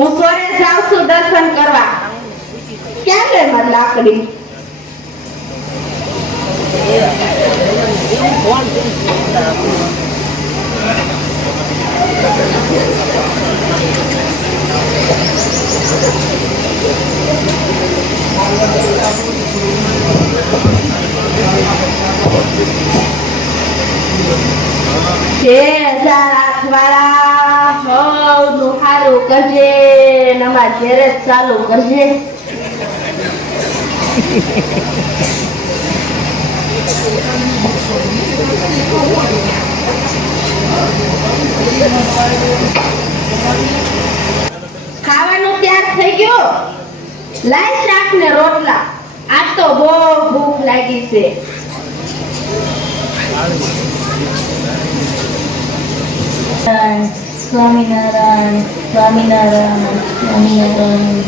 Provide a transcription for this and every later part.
હું ઘરે જાઉં છું દર્શન કરવા. ક્યાં ગઈ મારી લાકડી? સારું કરજે, નમાજ ઘેરે જ ચાલુ કરજે. ખાવાનું તૈયાર થઈ ગયો. લાય શાક ને રોટલા. આજ તો બહુ ભૂખ લાગી છે. સ્વામિનારાયણ સ્વામિનારાયણ સ્વામિનારાયણ.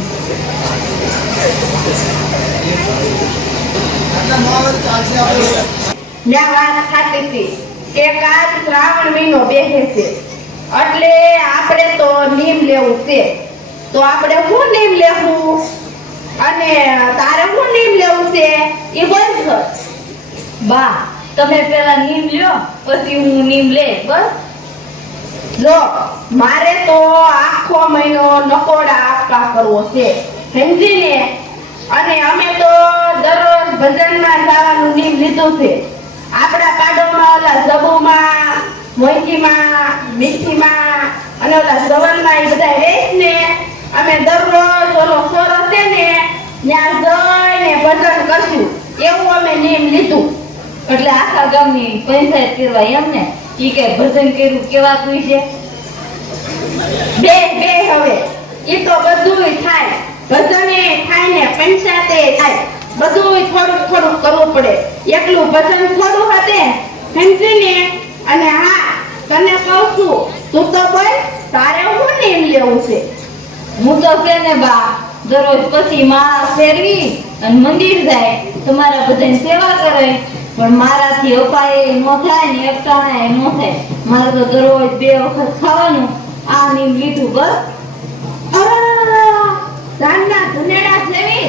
વાત થતી હતી કે કાલ શ્રાવણ મહિનો બેસે છે એટલે આપણે તો નીમ લેવું છે. તો આપણે શું નીમ લેવું અને તારે શું નીમ લેવું છે એ બોલ. બા તમે પેલા નીમ લ્યો પછી હું નીમ લે. બસ જો મારે તો આખો મહિનો નકોડા આપવા કરવો છે, સમજીને. અને અમે તો દરરોજ ભજનમાં જવાનું નીમ લીધું છે. આપણા પાડોમાં ઓલા જબુમાં, મોઈજીમાં, મીઠીમાં અને ઓલા જવનમાં એ બધા રેસ ને અમે દરરોજ ઓલો સોરો છે ને ત્યાં જઈને ભજન કરશું એવું અમે નીમ લીધું. એટલે આખા ગામની પંચાયત કરવા એમ ને? ઈ કે ભજન કર્યું કેવા કોઈ છે? બે હવે ઈ તો બધુંય થાય. ભજને થાય ને પંચાયતે થાય. બધુંય થોડું થોડું કરવું પડે. એકલું ભજન થોડું હતે, સમજીને. અને હા, તને કહું છું, તું તો બોલ તારે શું નીમ લેવું છે? હું તો છે ને બા દરરોજ પછી માળા ફેરવી અને મંદિર જાય તમારા બધાની સેવા કરે. પણ મારાથી અપાય ન થાય ને એકટાણા ન થાય. મારે તો દરરોજ 2 વખત ખાવાનું. આ નીમ લીધું બસ. રાનના ધનેડા જેવી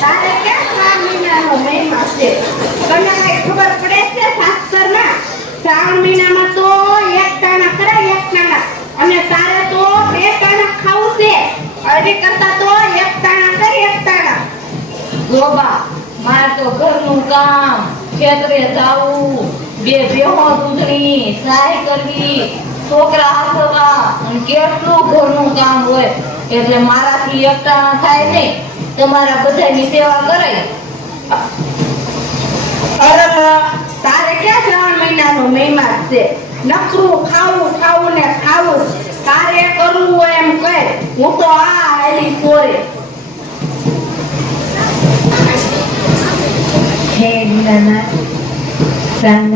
તારે ક્યાં 3 મહિનાનો મહિમા છે? તને કઈ ખબર પડે છે શાસ્ત્રમાં? 3 મહિનામાં તો એકટાણા કરાય, એકટાણા. અને તારે તો 2 ટાણા ખાવું છે. અરે કરતા તો એકટાણા કરી, એકટાણા. ગોબા મારે તો ઘરનું કામ, ખેતરે જાવું, 2 ભેહો દૂધણી, સહાય કરવી, છોકરા હાથવા અને કેટલું ઘરનું કામ હોય. એટલે મારાથી એકટાણા થાય નહીં. તમારા બધાની સેવા કરાય. અરે તારે ક્યાં 3 મહિનાનો મહિમા છે? નકરું ખાવું ખાવું ને ખાવું. તારે કરવું હોય એમ કહે. હું તો આ હેલી સોરે. હે દીનાનાથ રામ.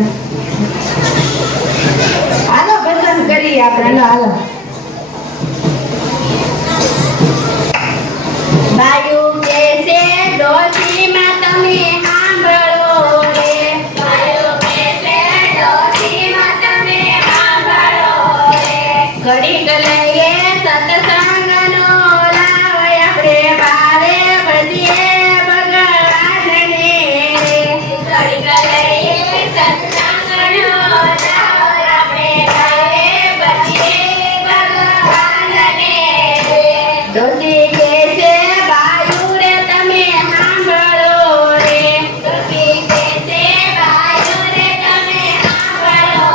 હાલો ભજન કરીએ આપણે. હાલો. બાયુ કે છે ડોશીમાં તમે સાંભળો રે. બાયુ કે છે ડોશીમાં તમે સાંભળો રે. ઘડીક લઈએ સત્સંગનો લાવ આપણે બારે ભજીએ ભગવાનને રે. ઘડીક લઈએ સત્સંગનો લાવ આપણે બારે ભજીએ ભગવાનને રે. ડોશી કે છે બાયુ રે તમે સાંભળો રે. ડોશી કે છે બાયુ રે તમે સાંભળો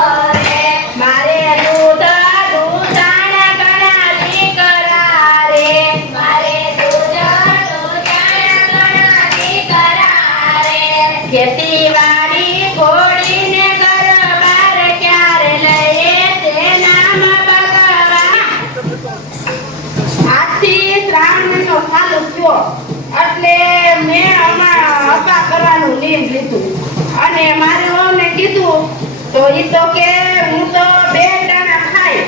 રે. મારે દૂધાણા ઘણા દીકરા રે. મારે દૂધાણા ઘણા દીકરા રે. ખેતીવાડી ઘોડીને ઘર બાર ક્યારે લઈએ તે નામ ભગવાન. આજથી શ્રાવણ મહિનો ચાલુ થયો એટલે મેં અપા કરવાનું નીમ લીધું. અને મારી વહુને કીધું તો ઈ તો કે હું તો 2 ટાણા ખાઈ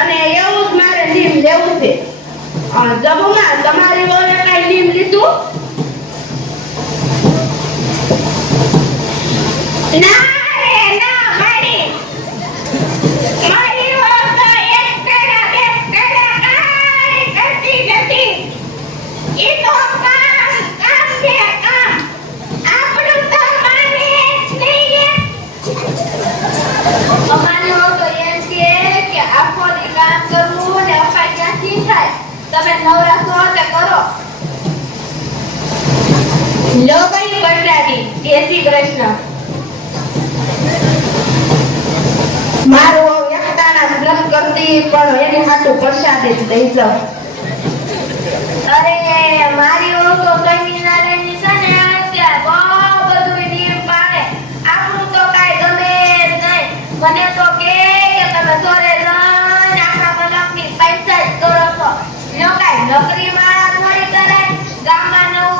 અને એવું જ મારે નીમ લેવું છે. જબુમાં તમારી વહુએ કઈ નીમ લીધું? ના રે ના મારી વહુ તો 1 ટાણા 2 ટાણા કાંઈ કરતી થાય. તમે નવરા છો તે કરો. લો ભાઈ પરદાદી, જય શ્રી કૃષ્ણ. મારું એકતાના વ્રત કરતી પણ એની હાટુ પ્રસાદી જ દઈ જાઉં. અરે મારી ઓળખ તો સ્વામિનારાયણની છે ને ત્યાં બહુ બધું નિયમ પાડે. આપણું તો કાંઈ ગમે જ નહીં. મને તો કે તમે સોરે લઈને આપણા મલકની પૈસા જ કરો છો. લો કાંઈ નોકરી વાળા થોડી કરાય. ગામમાં નવું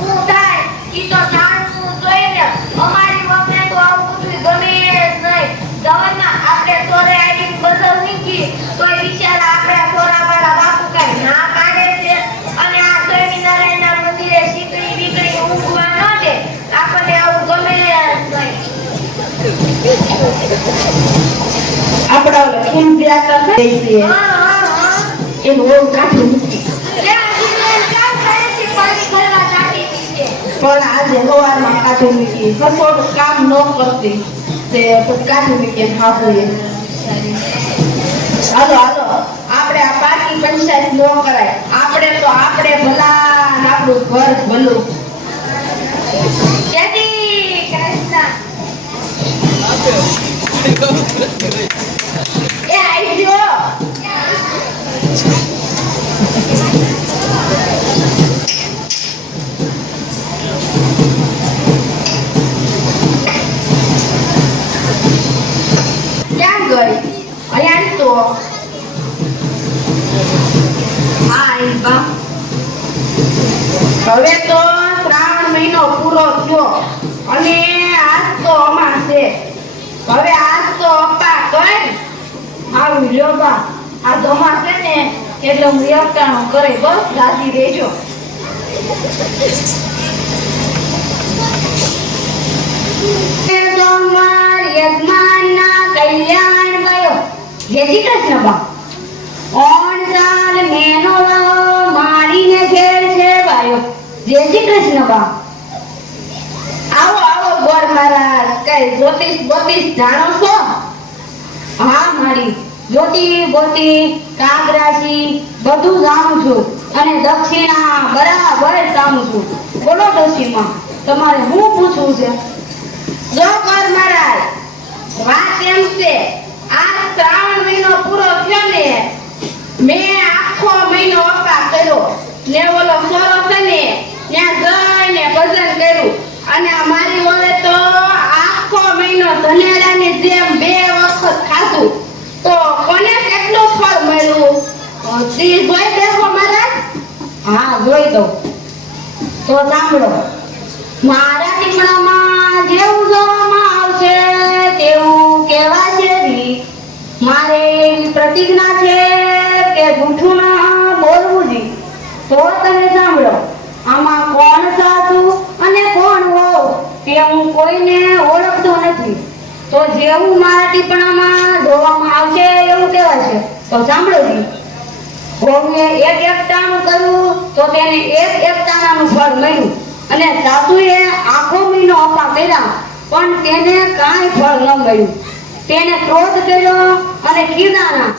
શું થાય ઈ તો જાણવું જોઈએ ને. અમારી વખતે તો આવું બધું ગમે જ નહીં. જવાનમાં આપણે સોરે આવીને બધું શીખી તો એ બિચારા આપણા સોરાવાળા બાપુ કાંઈ ના પાડે છે. અને આ સ્વામિનારાયણના મંદિરે શીકડી બીકડી ઊંઘવા ન દે. આપણને આવું ગમે જ નહીં. આપડા ફૂલ વ્યાતા થઈ છે એનું ઓળ કાઢી મૂકી. પણ આજે સવારમાં કાઢી મૂકી. કસોડ કામ ન કરતી તે કાઢી મૂકી ખાવું. હાલો હાલો, આપણે આ પાર્ટી પંચાયત ન કરાય. આપણે તો આપણે ભલા ને આપણું ઘર ભલું. જય શ્રી કૃષ્ણ. એ આવજો. ક્યાં ગઈ? અહીંયા તો હવે તો શ્રાવણ મહિનો પૂરો થયો અને આજ તો અમાસ છે. હવે આજ તો અપ્પા કર આવું લ્યો બા. આ ધોમા છે ને એટલે હું એકટાણું કરે બસ રાજી રહેજો. સોમવાર યજમાનના કલ્યાણ ગયો. જય શ્રી કૃષ્ણ બા. ઓણસાલ મેનો મારીને ઘેર છે બાયો. જય શ્રી કૃષ્ણ બા. આવો આવો ગોર મહારાજ, કઈ જ્યોતિષ બોતિષ જાણો છો? હા મારી જ્યોતિ બોતી કાગરાશી બધું જાણું છું અને દક્ષિણા બરાબર જાણું છું. બોલો ડોશીમાં તમારે શું પૂછવું છે? જો ગોર મહારાજ, વાત એમ છે આ શ્રાવણ મહિનો પૂરો થયો ને મેં આખો મહિનો અપા કર્યો ને ઓલો સોરો છે ને ત્યાં જઈને ભજન કર્યું અને અમારી ઓલે તો આખો મહિનો ધનેડાની જેમ 2 વખત ખાધું તો કોને કેટલું ફળ મળ્યું તી જોઈ દેખો મહારાજ. હા જોઈ દો. તો સાંભળો. મારા ટીમણામાં જેવું જોવામાં આવશે તેવું કહેવાશે જી. મારે એવી પ્રતિજ્ઞા છે કે જૂઠું ના બોલવું જી. તો તમે સાંભળો. આમાં કોણ સાસુ અને કોણ વહુ તે હું કોઈને ઓળખતો નથી. તો જેવું મારા ટીપણામાં જોવામાં આવશે એવું કહેવાશે. તો સાંભળો જી. વહુએ એક એકટાણું કર્યું તો તેને એક એકટાણાનું ફળ મળ્યું અને સાસુએ આખો મહિનો અપા કર્યા પણ તેને કાંઈ ફળ ન મળ્યું. તેને ક્રોધ કર્યો અને કીધાના